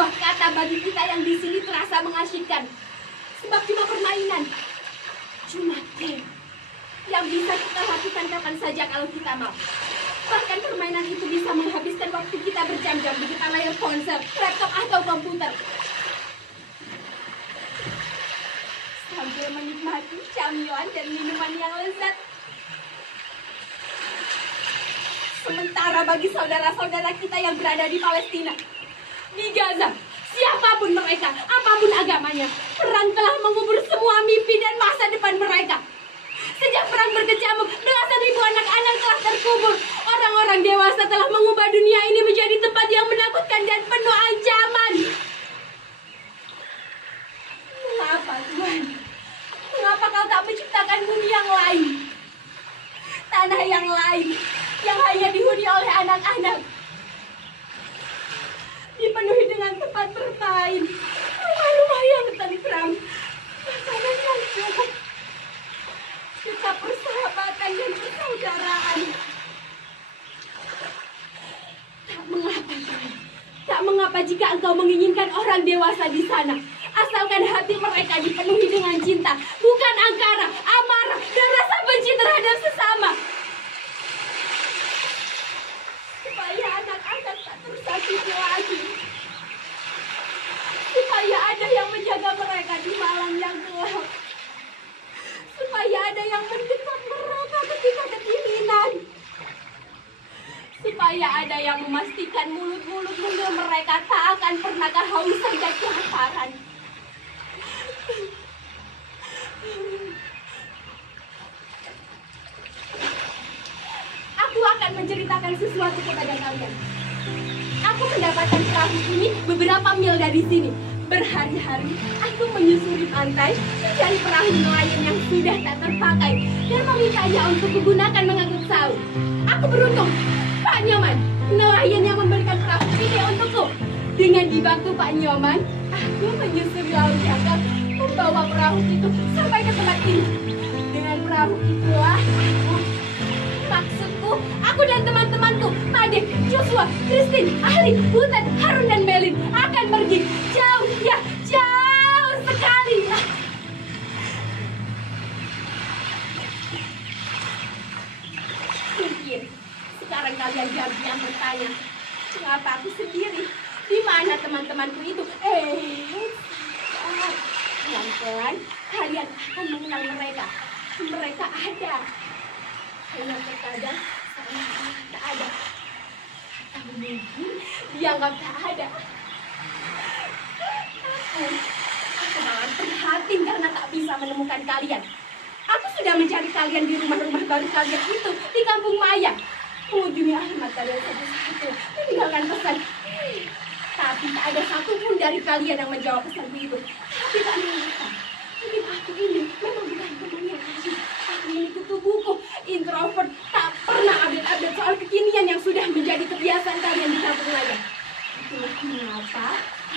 sebuah kata bagi kita yang di sini terasa mengasyikkan. Sebab cuma permainan. Cuma game yang bisa kita lakukan kapan saja kalau kita mau. Bahkan permainan itu bisa menghabiskan waktu kita berjam-jam di depan layar ponsel, laptop atau komputer. Sambil menikmati camilan dan minuman yang lezat. Sementara bagi saudara-saudara kita yang berada di Palestina, di Gaza, siapapun mereka, apapun agamanya, perang telah mengubur semua mimpi dan masa depan mereka. Sejak perang berkecamuk, belasan ribu anak-anak telah terkubur. Orang-orang dewasa telah mengubah dunia ini menjadi tempat yang menakutkan dan penuh ancaman. Mengapa, Tuhan? Mengapa kau tak menciptakan bumi yang lain? Tanah yang lain, yang hanya dihuni oleh anak-anak. Dipenuhi dengan tempat bermain, rumah-rumah yang tentram, makanan yang cukup, tetap persahabatan dan persaudaraan. Tak mengapa, Tuhan. Tak mengapa jika engkau menginginkan orang dewasa di sana. Asalkan hati mereka dipenuhi dengan cinta, bukan angkara, amarah, dan rasa benci terhadap sesama. Supaya anak-anak tak tersakiti lagi. Supaya ada yang menjaga mereka di malam yang gelap. Supaya ada yang mendekat mereka ketika kedinginan. Supaya ada yang memastikan mulut-mulut mungil mereka tak akan pernah kehausan dan kelaparan. Aku akan menceritakan sesuatu kepada kalian. Aku mendapatkan perahu ini beberapa mil dari sini. Berhari-hari aku menyusuri pantai mencari perahu nelayan yang sudah tak terpakai dan memintanya untuk digunakan mengangkut saus. Aku beruntung, Pak Nyoman, nelayan yang memberikan perahu ini untukku. Dengan dibantu Pak Nyoman, aku menyusuri laut dangkal, membawa perahu itu sampai ke tempat ini. Dengan perahu itulah maksudku, aku dan teman-temanku, Made, Joshua, Christine, Ali, Butet, Harun, dan Melin akan pergi jauh, ya jauh sekali. Mungkin sekarang kalian diam-diam bertanya, mengapa aku sendiri? Di mana teman-temanku itu? Pelan-pelan kalian akan mengenal mereka. Mereka ada. Hanya terkadang seolah-olah tak ada. Atau mungkin dianggap tak ada. Aku malah prihatin karena tak bisa menemukan kalian. Aku sudah mencari kalian di rumah-rumah baru kalian itu di Kampung Maya. Mengunjungi alamat kalian satu-satu, meninggalkan pesan. Tapi tak ada satupun dari kalian yang menjawab pesanku itu. Tapi tak mengapa. Mungkin aku ini memang bukan teman yang asik. Aku ini kutu buku, introvert, tak pernah update-update soal kekinian yang sudah menjadi kebiasaan kalian di Kampung Maya. Itulah mengapa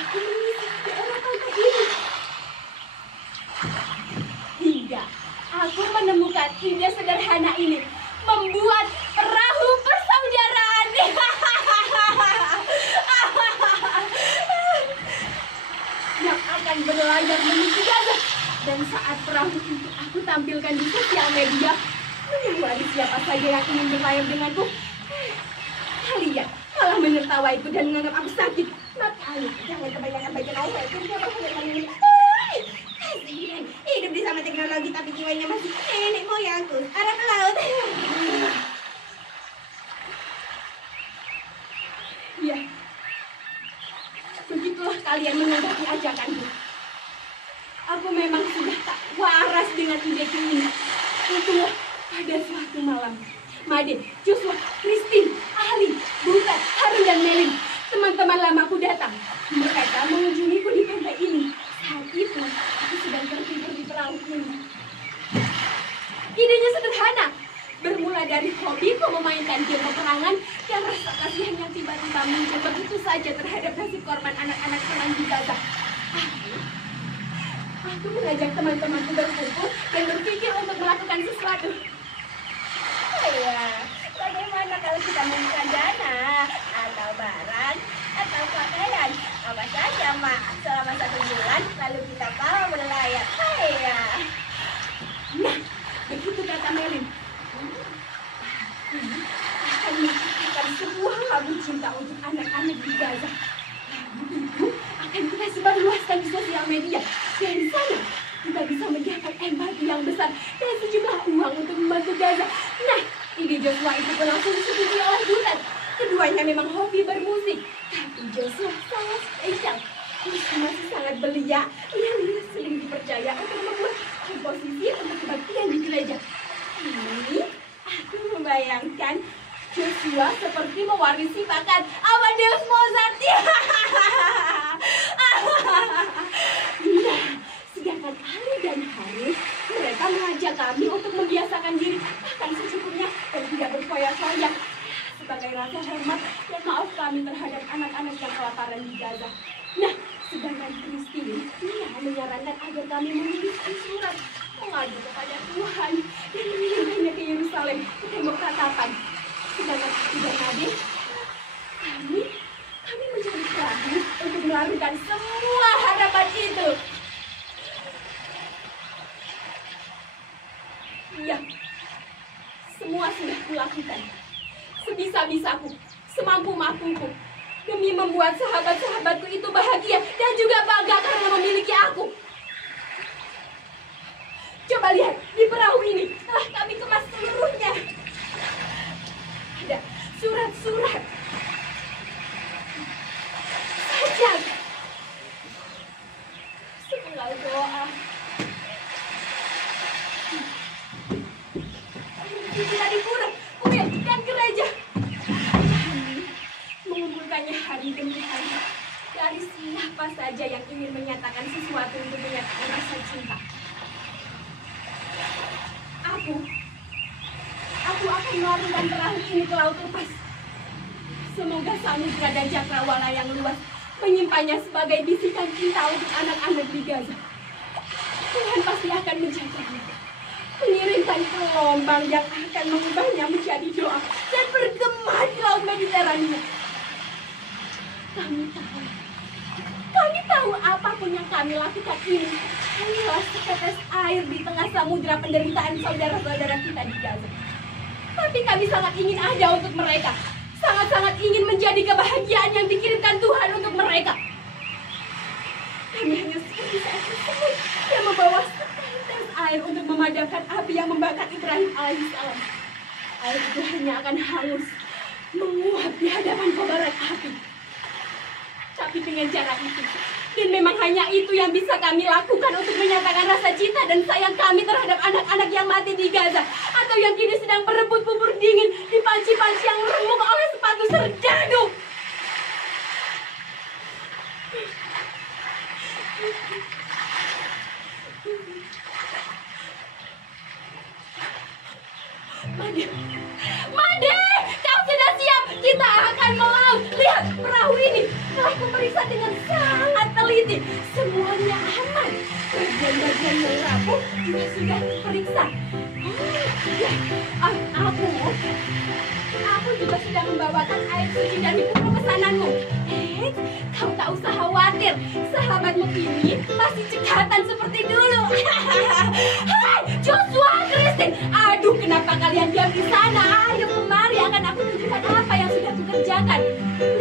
aku mengisi daerah kampung ini. Hingga aku menemukan ide sederhana ini, membuat perahu persaudaraan. Yang akan berlayar menuju Gaza. Dan saat perahu itu aku tampilkan di sosial media, menyeruari siapa saja yang ingin berlayar denganku. Kalian malah menertawaiku dan menganggap aku sakit. Makanya jangan kebanyakan baca novel. Kasihan, hidup di sama teknologi tapi jiwanya masih nenek moyangku, Arab laut. Ya, begitulah kalian menanggapi ajakanku. Aku memang sudah tak waras dengan ideku ini. Itulah pada suatu malam, Made, Joshua, Christine, Ali, Butet, Harun, dan Melin, teman-teman lamaku datang. Mereka mengunjungiku di pantai ini. Saat itu, aku sedang tertidur di perahu ini. Idenya sederhana, bermula dari hobiku memainkan game peperangan dan rasa kasihan yang tiba-tiba muncul begitu saja terhadap nasib korban anak-anak perang di Gaza. Aku mengajak teman-temanku berkumpul dan berpikir untuk melakukan sesuatu. Bagaimana kalau kita menemukan dana, atau barang, atau pakaian, apa saja media. Dari sana kita bisa mendapat empati yang besar dan sejumlah uang untuk membantu Gaza. Nah, ide Joshua itu pun langsung disetujui oleh Butet. Keduanya memang hobi bermusik, tapi Joshua sangat spesial. Dia masih sangat belia yang sering dipercaya untuk membuat komposisi untuk kebaktian di gereja. Ini aku membayangkan Joshua seperti mewarisi bakat Amadeus Mozart. Nah, sedangkan Ali dan Harun, mereka mengajak kami untuk membiasakan diri makan secukupnya dan tidak berfoya-foya sebagai rasa hormat dan maaf kami terhadap anak-anak yang kelaparan di Gaza. Nah, sedangkan Christine, dia menyarankan agar kami menulis surat mengadu kepada Tuhan dan mengirimkannya ke Yerusalem ke tembok ratapan. Sedangkan aku dan Nadine, kami mencari perahu untuk melarutkan semua harapan itu. Iya, semua sudah kulakukan. Sebisa-bisaku, semampu-mampuku, demi membuat sahabat-sahabatku itu bahagia dan juga bangga karena memiliki aku. Coba lihat, di perahu ini telah kami kemas seluruhnya. Ada surat-surat, sajak, sepenggal doa, dari pura, kuil, dan gereja. Kami mengumpulkannya hari demi hari dari siapa saja yang ingin menyatakan sesuatu untuk menyatakan rasa cinta. Aku akan melarungkan perahu ini ke laut lepas. Semoga samudra dan cakrawala yang luas menyimpannya sebagai bisikan cinta untuk anak-anak di Gaza. Tuhan pasti akan menjaganya, mengirimkan gelombang yang akan mengubahnya menjadi doa dan bergema di laut Mediterania. Kami tahu apapun yang kami lakukan ini hanyalah setetes air di tengah samudra penderitaan saudara-saudara kita di Gaza. Tapi kami sangat ingin ada untuk mereka. Sangat-sangat ingin menjadi kebahagiaan yang dikirimkan Tuhan untuk mereka. Kami hanya seperti seekor semut yang membawa setetes air untuk memadamkan api yang membakar Ibrahim alaihissalam. Air itu hanya akan hangus, menguap di hadapan kobaran api. Tapi dengan cara itu, dan memang hanya itu yang bisa kami lakukan untuk menyatakan rasa cinta dan sayang kami terhadap anak-anak yang mati di Gaza, atau yang kini sedang berebut bubur dingin di panci-panci yang remuk oleh sepatu serdadu. Made, kau sudah siap? Kita akan melaut. Lihat, perahu ini telah kuperiksa dengan sangat teliti. Semuanya aman. Bagian-bagian yang rapuh juga sudah diperiksa. Ya, aku juga sudah membawakan air suci dan minum pesananmu. Kau tak usah khawatir. Sahabatmu ini masih cekatan seperti dulu. Hai, Joshua, Christine. Aduh, kenapa kalian diam di sana? Ayo kemari, akan aku tunjukkan apa yang sudah kukerjakan.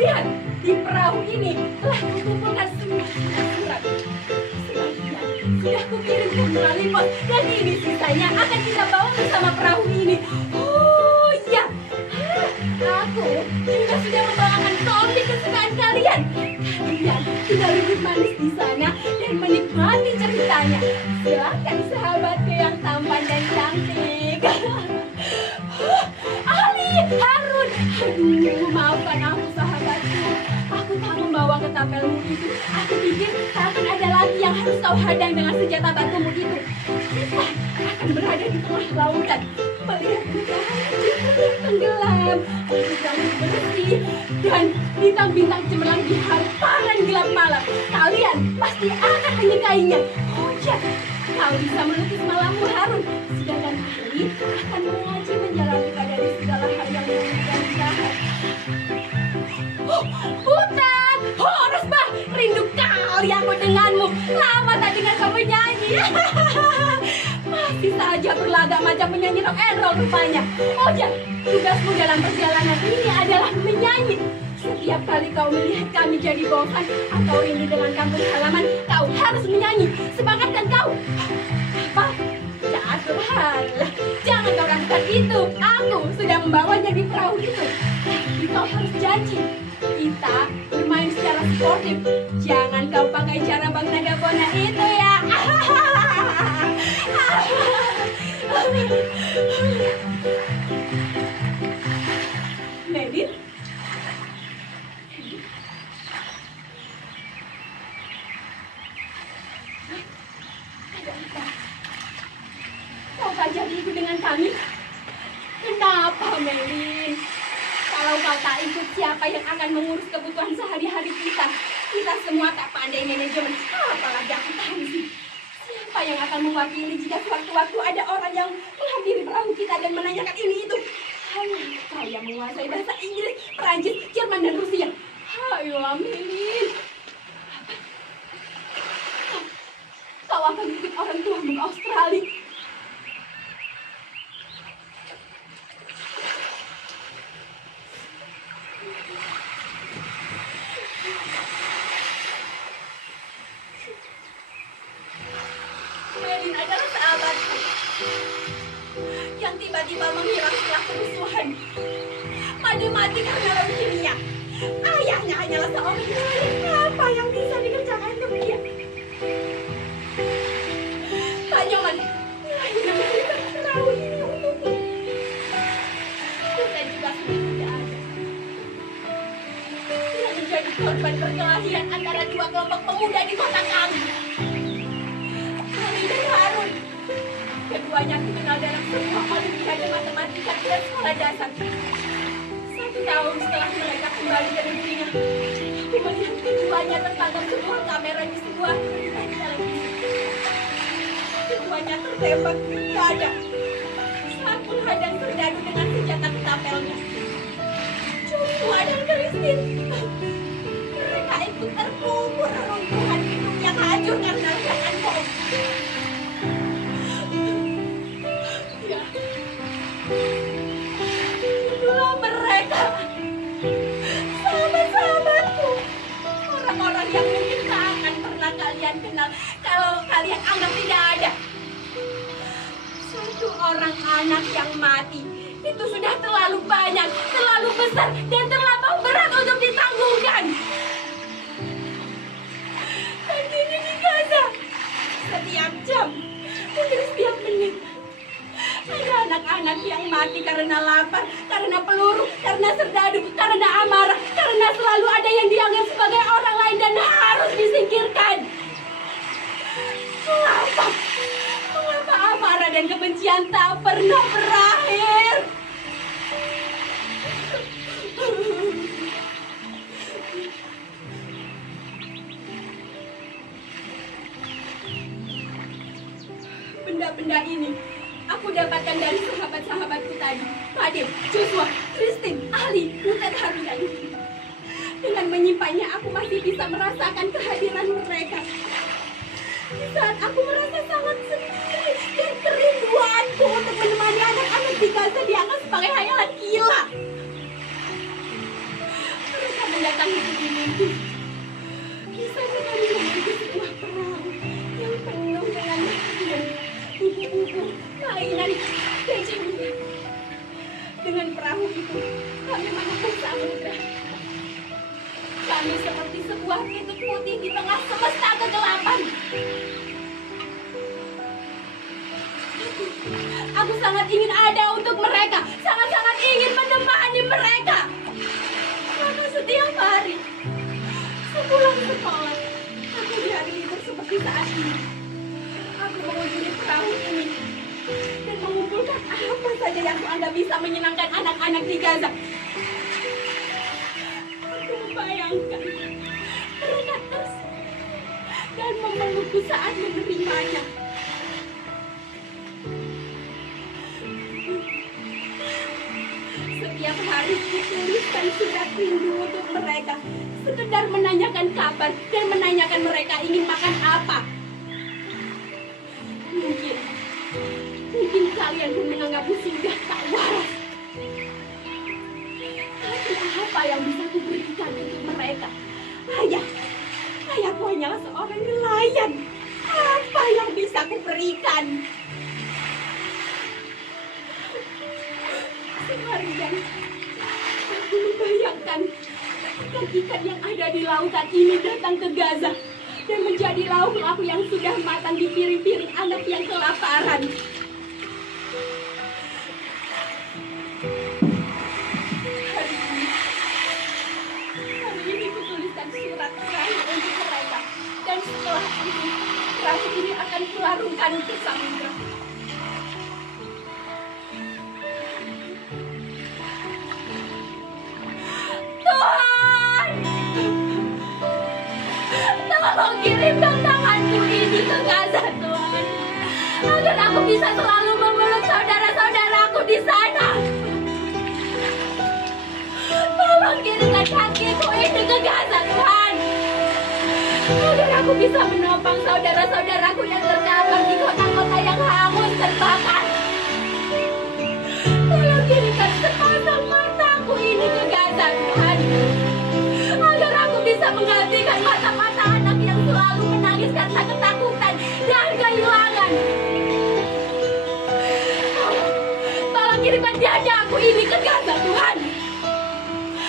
Lihat, di perahu ini telah kukumpulkan semua surat. Sebagian sudah kukirim ke melalui pos, dan ini sisanya akan kita bawa bersama perahu ini. Oh iya, aku juga sudah membawakan komik kesukaan kalian. Kalian tinggal duduk manis di sana dan menikmati ceritanya. Silakan sahabatku yang tampan dan cantik. Ali, Harun, aduh, maafkan aku sahabatku. Aku tak membawa ketapelmu itu. Aku pikir tak akan ada lagi yang harus kau hadang dengan senjata batumu itu. Kita akan berada di tengah lautan, melihat matahari yang tenggelam, yang bersih, dan bintang-bintang cemerlang di hamparan gelap malam. Kalian pasti akan menyukainya. Oh ya, kau bisa melukis malammu, Harun. Sedangkan Ali akan mengaji menjalani dari segala hal yang menyebabkan jahat. Oh, Butet! Oh, Rosbah! Rindu kali aku denganmu. Lama tak dengar kamu nyanyi. Masih saja berlagak macam penyanyi rock and roll rupanya. Oh ya, tugasmu dalam perjalanan ini adalah menyanyi. Setiap kali kau melihat kami jadi bosan atau rindu dengan kampung halaman, kau harus menyanyi. Semangatkan kau. Apa? Jatuhlah. Jangan kau lakukan itu. Aku sudah membawanya di perahu itu. Tapi kau harus janji. Kita bermain secara sportif. Jangan kau pakai cara Bang Nagabona itu ya. Medit? Kau tak jadi ikut dengan kami? Kenapa, Melin? Kalau kau tak ikut, siapa yang akan mengurus kebutuhan sehari-hari kita? Kita semua tak pandai manajemen. Apalagi aku tahu sih. Siapa yang akan mewakili jika sewaktu-waktu ada orang yang menghadiri perahu kita dan menanyakan ini itu? Hanya kau yang menguasai bahasa Inggris, Perancis, Jerman, dan Rusia. Ayo, Melin. Kau akan ikut orang tuamu ke Australia. Melin adalah sahabatku yang tiba-tiba menghilang setelah kerusuhan. Made mati karena leukemia. Ayahnya hanyalah seorang nelayan. Apa yang bisa dikerjakan untuk dia? Pak Nyoman, nelayan yang memberikan perahu ini untukku. Kita juga sudah tidak ada. Dia menjadi korban perkelahian antara dua kelompok pemuda di kota kami. Melin dan Harun. Keduanya aku kenal dalam sebuah olimpiade matematika di sekolah dasar. 1 tahun setelah mereka kembali ke negerinya, aku melihat keduanya tertangkap sebuah kamera di sebuah berita di televisi. Keduanya tertembak di dada saat menghadang serdadu dengan senjata ketapelnya. Joshua dan Christine, mereka ikut terkubur reruntuhan gedung yang hancur karena ledakan bom. Ya, itulah mereka, sahabat-sahabatku, orang-orang yang mungkin tak akan pernah kalian kenal kalau kalian anggap tidak ada. Satu orang anak yang mati itu sudah terlalu banyak, terlalu besar, dan terlalu berat untuk ditanggungkan. Dan ini di Gaza, setiap jam, mungkin setiap menit, ada anak-anak yang mati karena lapar, karena peluru, karena serdadu, karena amarah, karena selalu ada yang dianggap sebagai orang lain dan harus disingkirkan. Mengapa? Mengapa amarah dan kebencian tak pernah berakhir? Benda-benda ini aku dapatkan dari sahabat-sahabatku tadi. Raden, Joshua, Christine, Ali, Butet, Harun, dan Indi. Dengan menyimpannya, aku masih bisa merasakan kehadiran mereka. Di saat aku merasa sangat sendiri dan kerinduanku untuk menemani anak-anak di Gaza dianggap sebagai hayalan gila. Mereka mendatangiku di mimpi. Bisa sekali memiliki sebuah perahu yang penuh dengan makanan, buku-buku, mainan, dan camilan. Dengan perahu itu, kami menemukan samudra. Kami seperti sebuah titik putih di tengah semesta kegelapan. Aku sangat ingin ada untuk mereka, sangat-sangat ingin menemani mereka. Maka setiap hari, sepulang sekolah, aku di hari libur seperti saat ini, aku mengunjungi perahu ini dan mengumpulkan apa saja yang kuanggap bisa menyenangkan anak-anak di Gaza. Aku membayangkan mereka tersenyum dan memelukku saat menerimanya. Setiap hari kutuliskan surat rindu untuk mereka, sekedar menanyakan kabar dan menanyakan mereka ingin makan apa. Mungkin kalian pun menganggapku sudah tak waras. Tapi Apa yang bisa kuberikan untuk mereka? Ayahku hanyalah seorang nelayan. Apa yang bisa kuberikan? Seharian aku membayangkan ikan-ikan yang ada di lautan ini datang ke Gaza dan menjadi lauk-lauk yang sudah matang di piring-piring anak yang kelaparan. Hari ini kutuliskan surat terakhir untuk mereka, dan setelah itu perahu ini akan kularungkan ke samudra. Tuhan, tolong kirimkan tanganmu ini ke Gaza, Tuhan, agar aku bisa selalu memeluk saudara-saudaraku di sana. Tolong kirimkan kakiku ini ke Gaza, Tuhan, agar aku bisa menopang saudara-saudaraku yang terkapar di kota-kota yang hangus terbakar. Tolong kirimkan sepasang mataku ini ke Gaza, Tuhan, agar aku bisa menggantikan mata-mata anak yang selalu menangis karena ketakutan dan kehilangan. Tolong kirimkan dadaku ini ke Gaza, Tuhan,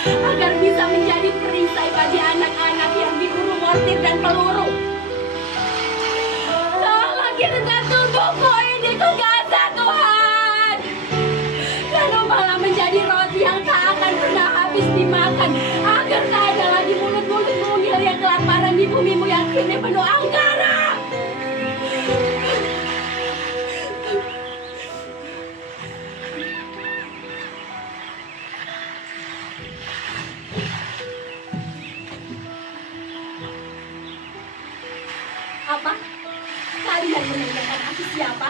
agar bisa menjadi perisai bagi anak-anak yang diburu mortir dan peluru. Tolong kirimkan tubuhku ini ke Gaza, Tuhan, dan malah menjadi roti yang tak akan pernah habis dimakan, agar tak ada lagi mulut-mulut mungil yang kelaparan di bumimu yang kini penuh angkara. Apa? Kalian menanyakan aku siapa?